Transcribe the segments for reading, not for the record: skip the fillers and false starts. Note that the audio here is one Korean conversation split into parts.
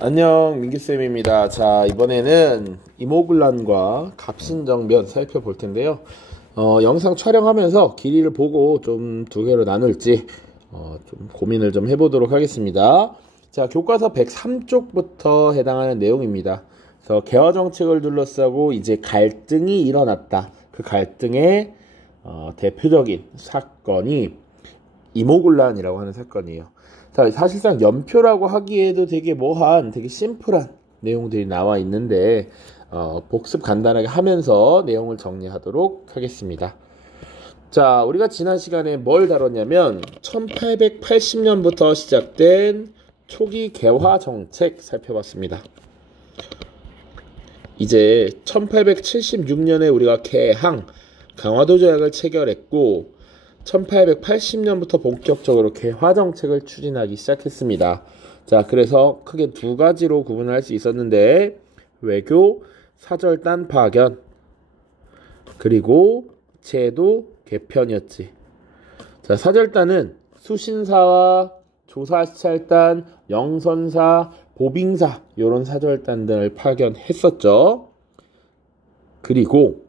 안녕, 민기쌤입니다. 자, 이번에는 이모군란과 갑신정변 살펴볼 텐데요. 영상 촬영하면서 길이를 보고 좀 두 개로 나눌지 좀 고민을 좀 해보도록 하겠습니다. 자, 교과서 103쪽부터 해당하는 내용입니다. 그래서 개화정책을 둘러싸고 이제 갈등이 일어났다. 그 갈등의 대표적인 사건이 이모군란이라고 하는 사건이에요. 자, 사실상 연표라고 하기에도 되게 되게 심플한 내용들이 나와 있는데 복습 간단하게 하면서 내용을 정리하도록 하겠습니다. 자, 우리가 지난 시간에 뭘 다뤘냐면 1880년부터 시작된 초기 개화 정책 살펴봤습니다. 이제 1876년에 우리가 개항 강화도 조약을 체결했고 1880년부터 본격적으로 개화 정책을 추진하기 시작했습니다. 자, 그래서 크게 두 가지로 구분을 할 수 있었는데 외교, 사절단 파견, 그리고 제도 개편이었지. 자, 사절단은 수신사와 조사찰단, 영선사, 보빙사 이런 사절단 등을 파견했었죠. 그리고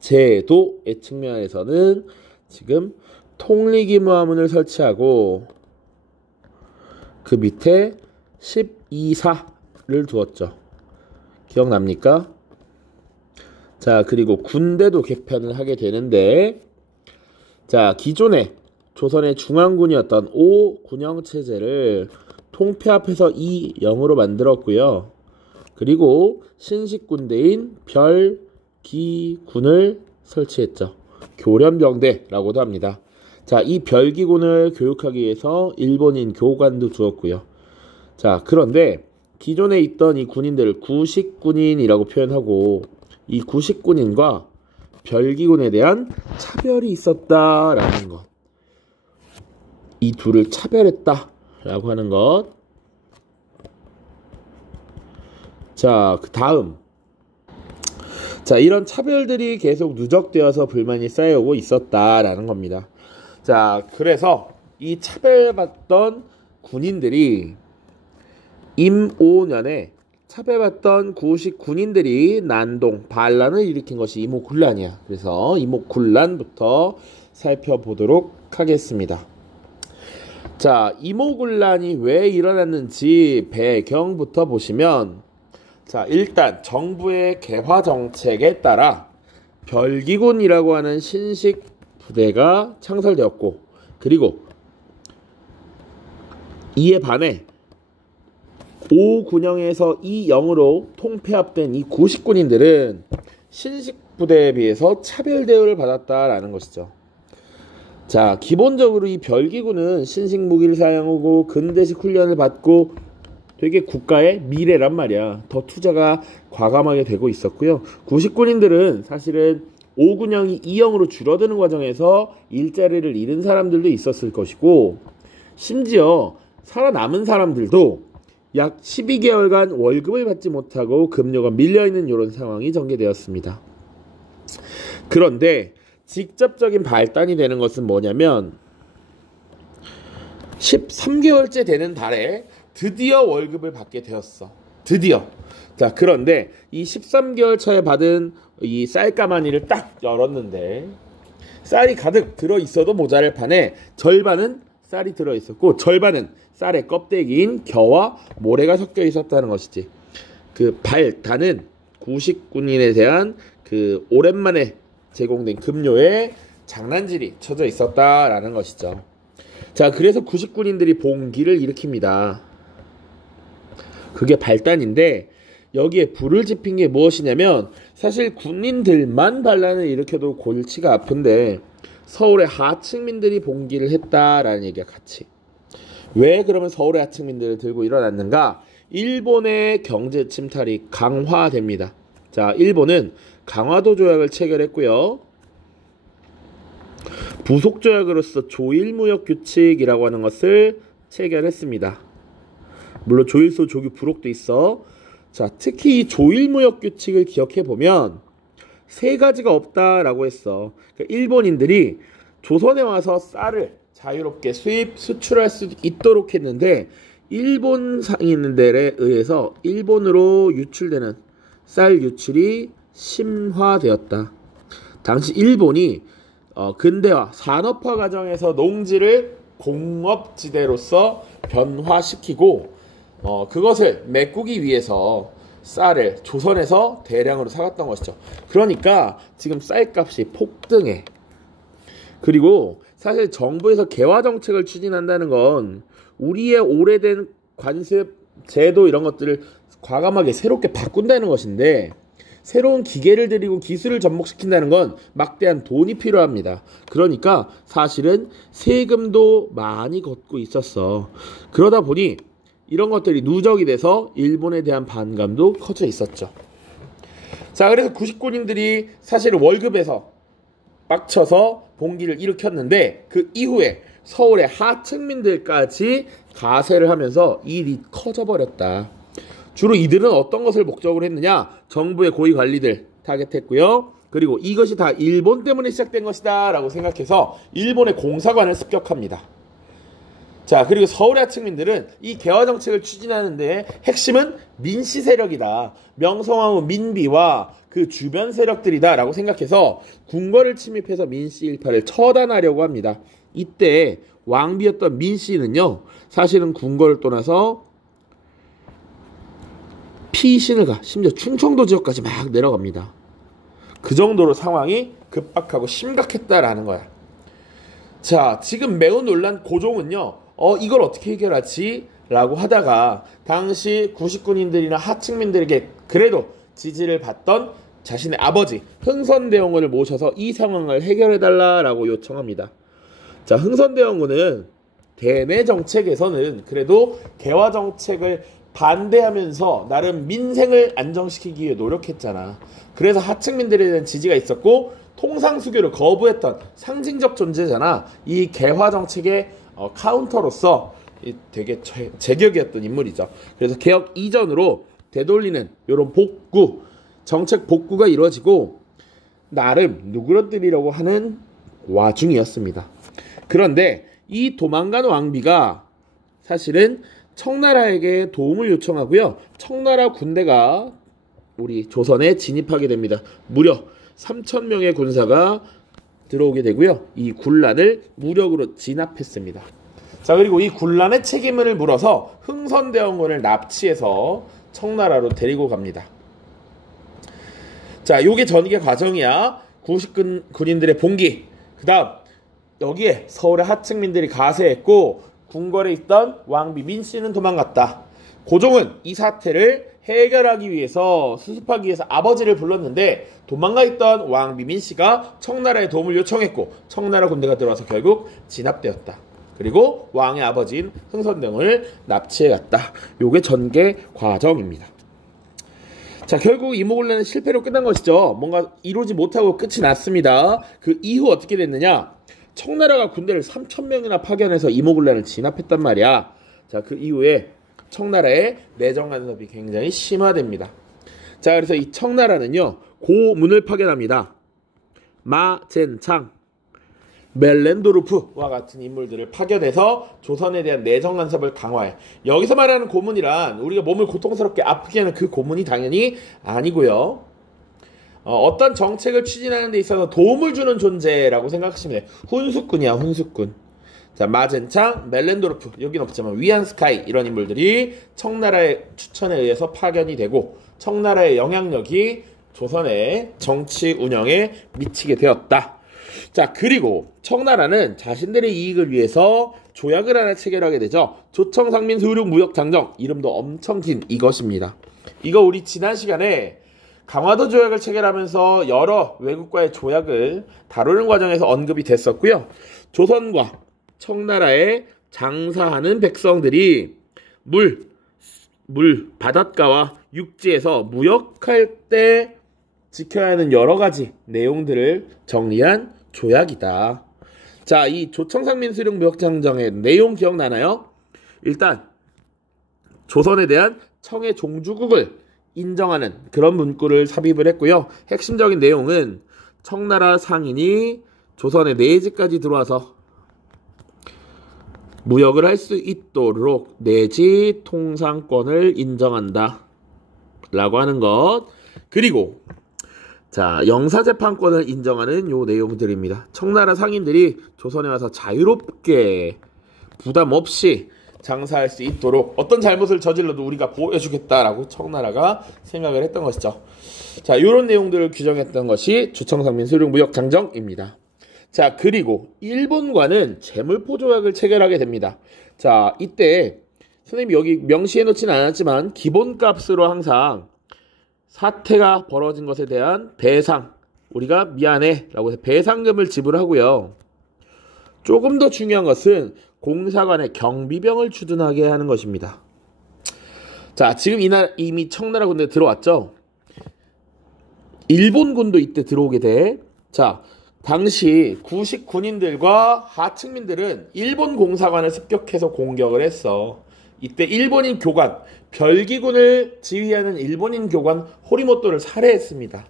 제도의 측면에서는 지금 통리기무하문을 설치하고 그 밑에 12사를 두었죠. 기억납니까? 자, 그리고 군대도 개편을 하게 되는데, 자, 기존에 조선의 중앙군이었던 오군영체제를 통폐합해서 이영으로 만들었고요. 그리고 신식군대인 별기군을 설치했죠. 교련병대라고도 합니다. 자, 이 별기군을 교육하기 위해서 일본인 교관도 두었고요. 자, 그런데 기존에 있던 이 군인들을 구식군인이라고 표현하고 이 구식군인과 별기군에 대한 차별이 있었다라는 것. 이 둘을 차별했다라고 하는 것. 자, 그 다음. 자, 이런 차별들이 계속 누적되어서 불만이 쌓여오고 있었다라는 겁니다. 자, 그래서 이 차별받던 군인들이 임오년에 차별받던 구식 군인들이 난동, 반란을 일으킨 것이 이모군란이야. 그래서 이모군란부터 살펴보도록 하겠습니다. 자, 이모군란이 왜 일어났는지 배경부터 보시면 자, 일단 정부의 개화 정책에 따라 별기군이라고 하는 신식 부대가 창설되었고, 그리고 이에 반해 오군영에서 이영으로 통폐합된 이 구식군인들은 신식 부대에 비해서 차별 대우를 받았다라는 것이죠. 자, 기본적으로 이 별기군은 신식 무기를 사용하고 근대식 훈련을 받고 되게 국가의 미래란 말이야. 더 투자가 과감하게 되고 있었고요. 구식군인들은 사실은 5군영이 2영으로 줄어드는 과정에서 일자리를 잃은 사람들도 있었을 것이고, 심지어 살아남은 사람들도 약 12개월간 월급을 받지 못하고 급료가 밀려있는 이런 상황이 전개되었습니다. 그런데 직접적인 발단이 되는 것은 뭐냐면 13개월째 되는 달에 드디어 월급을 받게 되었어. 드디어. 자, 그런데 이 13개월 차에 받은 이 쌀가마니를 딱 열었는데 쌀이 가득 들어있어도 모자랄 판에 절반은 쌀이 들어있었고 절반은 쌀의 껍데기인 겨와 모래가 섞여 있었다는 것이지. 그 발단은 구식군인에 대한 그 오랜만에 제공된 급료에 장난질이 쳐져 있었다라는 것이죠. 자, 그래서 구식군인들이 봉기를 일으킵니다. 그게 발단인데 여기에 불을 지핀 게 무엇이냐면 사실 군인들만 반란을 일으켜도 골치가 아픈데 서울의 하층민들이 봉기를 했다라는 얘기가 같이. 왜 그러면 서울의 하층민들을 들고 일어났는가? 일본의 경제 침탈이 강화됩니다. 자, 일본은 강화도 조약을 체결했고요. 부속 조약으로서 조일무역 규칙이라고 하는 것을 체결했습니다. 물론 조일소 조규 부록도 있어. 자, 특히 이 조일무역 규칙을 기억해보면 세 가지가 없다라고 했어. 그러니까 일본인들이 조선에 와서 쌀을 자유롭게 수입, 수출할 수 있도록 했는데 일본 상인들에 의해서 일본으로 유출되는 쌀 유출이 심화되었다. 당시 일본이 근대화, 산업화 과정에서 농지를 공업지대로서 변화시키고 그것을 메꾸기 위해서 쌀을 조선에서 대량으로 사갔던 것이죠. 그러니까 지금 쌀값이 폭등해. 그리고 사실 정부에서 개화 정책을 추진한다는 건 우리의 오래된 관습, 제도 이런 것들을 과감하게 새롭게 바꾼다는 것인데, 새로운 기계를 들이고 기술을 접목시킨다는 건 막대한 돈이 필요합니다. 그러니까 사실은 세금도 많이 걷고 있었어. 그러다 보니 이런 것들이 누적이 돼서 일본에 대한 반감도 커져 있었죠. 자, 그래서 구식군인들이 사실 월급에서 빡쳐서 봉기를 일으켰는데, 그 이후에 서울의 하층민들까지 가세를 하면서 일이 커져버렸다. 주로 이들은 어떤 것을 목적으로 했느냐? 정부의 고위 관리들 타겟했고요. 그리고 이것이 다 일본 때문에 시작된 것이다 라고 생각해서 일본의 공사관을 습격합니다. 자, 그리고 서울의 하층민들은 이 개화 정책을 추진하는데 핵심은 민씨 세력이다. 명성황후 민비와 그 주변 세력들이다 라고 생각해서 궁궐을 침입해서 민씨 일파를 처단하려고 합니다. 이때 왕비였던 민씨는요, 사실은 궁궐을 떠나서 피신을 가, 심지어 충청도 지역까지 막 내려갑니다. 그 정도로 상황이 급박하고 심각했다라는 거야. 자, 지금 매우 놀란 고종은요, 이걸 어떻게 해결하지? 라고 하다가 당시 구식군인들이나 하층민들에게 그래도 지지를 받던 자신의 아버지 흥선대원군을 모셔서 이 상황을 해결해달라라고 요청합니다. 자, 흥선대원군은 대내 정책에서는 그래도 개화 정책을 반대하면서 나름 민생을 안정시키기 위해 노력했잖아. 그래서 하층민들에 대한 지지가 있었고 통상수교를 거부했던 상징적 존재잖아. 이 개화 정책의 카운터로서 되게 제격이었던 인물이죠. 그래서 개혁 이전으로 되돌리는 이런 복구, 정책 복구가 이루어지고 나름 누그러뜨리려고 하는 와중이었습니다. 그런데 이 도망간 왕비가 사실은 청나라에게 도움을 요청하고요. 청나라 군대가 우리 조선에 진입하게 됩니다. 무려 3,000명의 군사가 들어오게 되고요. 이 군란을 무력으로 진압했습니다. 자, 그리고 이 군란의 책임을 물어서 흥선대원군을 납치해서 청나라로 데리고 갑니다. 자, 요게 전개 과정이야. 구식군인들의 봉기. 그 다음 여기에 서울의 하층민들이 가세했고 궁궐에 있던 왕비 민씨는 도망갔다. 고종은 이 사태를 해결하기 위해서, 수습하기 위해서 아버지를 불렀는데 도망가 있던 왕비 민씨가 청나라의 도움을 요청했고 청나라 군대가 들어와서 결국 진압되었다. 그리고 왕의 아버지인 흥선대원을 납치해갔다. 요게 전개 과정입니다. 자, 결국 이모군란은 실패로 끝난 것이죠. 뭔가 이루지 못하고 끝이 났습니다. 그 이후 어떻게 됐느냐? 청나라가 군대를 3,000명이나 파견해서 이모군란을 진압했단 말이야. 자, 그 이후에 청나라의 내정 간섭이 굉장히 심화됩니다. 자, 그래서 이 청나라는요, 고문을 파견합니다. 마젠창, 멜렌도르프와 같은 인물들을 파견해서 조선에 대한 내정 간섭을 강화해. 여기서 말하는 고문이란 우리가 몸을 고통스럽게 아프게 하는 그 고문이 당연히 아니고요. 어떤 정책을 추진하는 데 있어서 도움을 주는 존재라고 생각하시면 돼요. 훈수꾼이야, 훈수꾼. 자, 마젠창, 멜렌도르프, 여긴 없지만 위안스카이 이런 인물들이 청나라의 추천에 의해서 파견이 되고 청나라의 영향력이 조선의 정치 운영에 미치게 되었다. 자, 그리고 청나라는 자신들의 이익을 위해서 조약을 하나 체결하게 되죠. 조청상민 수륙무역장정, 이름도 엄청 긴 이것입니다. 이거 우리 지난 시간에 강화도 조약을 체결하면서 여러 외국과의 조약을 다루는 과정에서 언급이 됐었고요. 조선과 청나라에 장사하는 백성들이 바닷가와 육지에서 무역할 때 지켜야 하는 여러 가지 내용들을 정리한 조약이다. 자, 이 조청상민수륙무역장정의 내용 기억나나요? 일단 조선에 대한 청의 종주국을 인정하는 그런 문구를 삽입을 했고요. 핵심적인 내용은 청나라 상인이 조선의 내지까지 들어와서 무역을 할 수 있도록 내지 통상권을 인정한다 라고 하는 것. 그리고 자, 영사재판권을 인정하는 요 내용들입니다. 청나라 상인들이 조선에 와서 자유롭게 부담 없이 장사할 수 있도록 어떤 잘못을 저질러도 우리가 보호해주겠다라고 청나라가 생각을 했던 것이죠. 자, 요런 내용들을 규정했던 것이 주청상민 수륙무역장정입니다. 자, 그리고 일본과는 재물포조약을 체결하게 됩니다. 자, 이때 선생님이 여기 명시해 놓지는 않았지만 기본값으로 항상 사태가 벌어진 것에 대한 배상, 우리가 미안해 라고 해서 배상금을 지불하고요. 조금 더 중요한 것은 공사관의 경비병을 주둔하게 하는 것입니다. 자, 지금 이미 청나라 군대 들어왔죠. 일본군도 이때 들어오게 돼. 자, 당시 구식 군인들과 하층민들은 일본 공사관을 습격해서 공격을 했어. 이때 일본인 교관, 별기군을 지휘하는 일본인 교관 호리모토를 살해했습니다.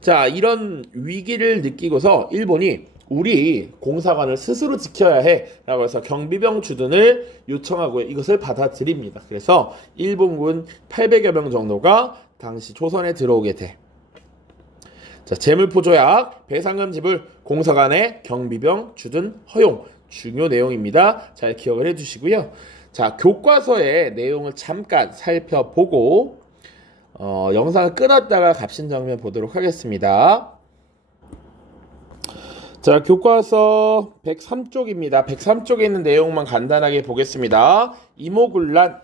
자, 이런 위기를 느끼고서 일본이 우리 공사관을 스스로 지켜야 해 라고 해서 경비병 주둔을 요청하고 이것을 받아들입니다. 그래서 일본군 800여 명 정도가 당시 조선에 들어오게 돼. 자, 재물포조약, 배상금 지불, 공사관의 경비병 주둔 허용, 중요 내용입니다. 잘 기억을 해주시고요. 자, 교과서의 내용을 잠깐 살펴보고 영상을 끊었다가 갑신정면 보도록 하겠습니다. 자, 교과서 103쪽입니다. 103쪽에 있는 내용만 간단하게 보겠습니다. 이모군란.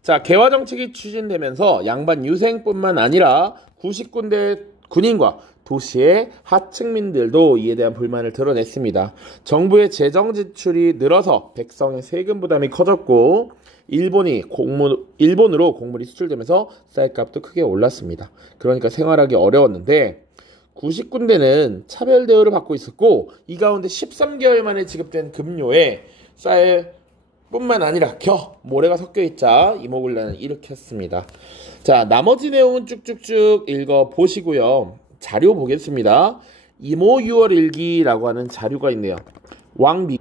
자, 개화정책이 추진되면서 양반 유생뿐만 아니라 구식군대 군인과 도시의 하층민들도 이에 대한 불만을 드러냈습니다. 정부의 재정 지출이 늘어서 백성의 세금 부담이 커졌고 일본으로 곡물이 수출되면서 쌀값도 크게 올랐습니다. 그러니까 생활하기 어려웠는데 구식군대는 차별 대우를 받고 있었고 이 가운데 13개월 만에 지급된 급료에 쌀뿐만 아니라 모래가 섞여 있자 이모군란을 일으켰습니다. 자, 나머지 내용은 쭉쭉쭉 읽어보시고요. 자료 보겠습니다. 이모 6월 일기라고 하는 자료가 있네요. 왕비.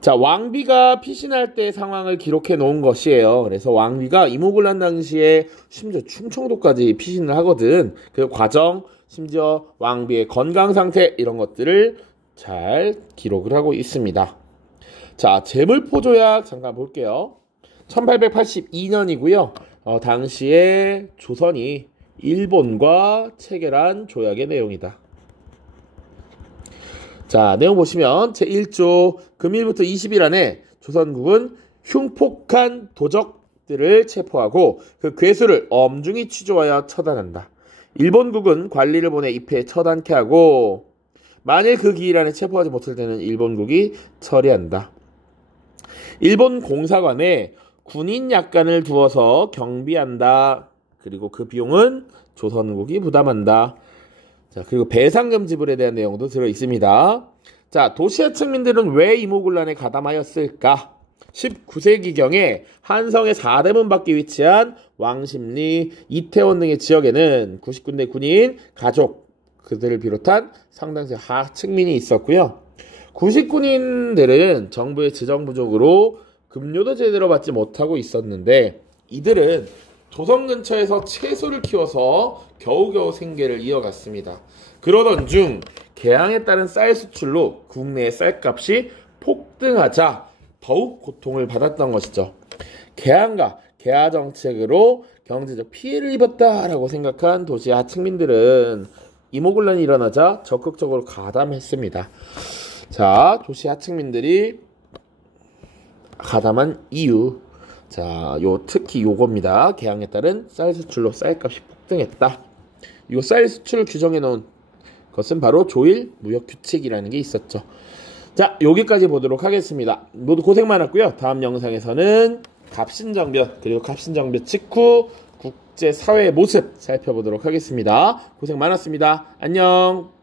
자, 왕비가 피신할 때 상황을 기록해 놓은 것이에요. 그래서 왕비가 이모군란 당시에 심지어 충청도까지 피신을 하거든. 그 과정, 심지어 왕비의 건강 상태 이런 것들을 잘 기록을 하고 있습니다. 자, 재물포조약 잠깐 볼게요. 1882년이고요. 당시에 조선이 일본과 체결한 조약의 내용이다. 자, 내용 보시면 제1조 금일부터 20일 안에 조선국은 흉폭한 도적들을 체포하고 그 괴수를 엄중히 취조하여 처단한다. 일본국은 관리를 보내 입회에 처단케 하고 만일 그 기일 안에 체포하지 못할 때는 일본국이 처리한다. 일본 공사관에 군인 약관을 두어서 경비한다. 그리고 그 비용은 조선국이 부담한다. 자, 그리고 배상금 지불에 대한 내용도 들어 있습니다. 자, 도시하층민들은 왜 이모군란에 가담하였을까? 19세기경에 한성의 4대문 밖에 위치한 왕십리, 이태원 등의 지역에는 구식군대 군인, 가족, 그들을 비롯한 상당수의 하층민이 있었고요. 구식군인들은 정부의 지정 부족으로 급료도 제대로 받지 못하고 있었는데 이들은 조선 근처에서 채소를 키워서 겨우겨우 생계를 이어갔습니다. 그러던 중 개항에 따른 쌀 수출로 국내의 쌀값이 폭등하자 더욱 고통을 받았던 것이죠. 개항과 개화 정책으로 경제적 피해를 입었다라고 생각한 도시 하층민들은 이모군란이 일어나자 적극적으로 가담했습니다. 자, 도시 하층민들이 가담한 이유. 자, 특히 요겁니다. 개항에 따른 쌀 수출로 쌀값이 폭등했다. 요 쌀 수출을 규정해 놓은 것은 바로 조일 무역 규칙이라는 게 있었죠. 자, 여기까지 보도록 하겠습니다. 모두 고생 많았고요. 다음 영상에서는 갑신정변 그리고 갑신정변 직후 국제사회의 모습 살펴보도록 하겠습니다. 고생 많았습니다. 안녕.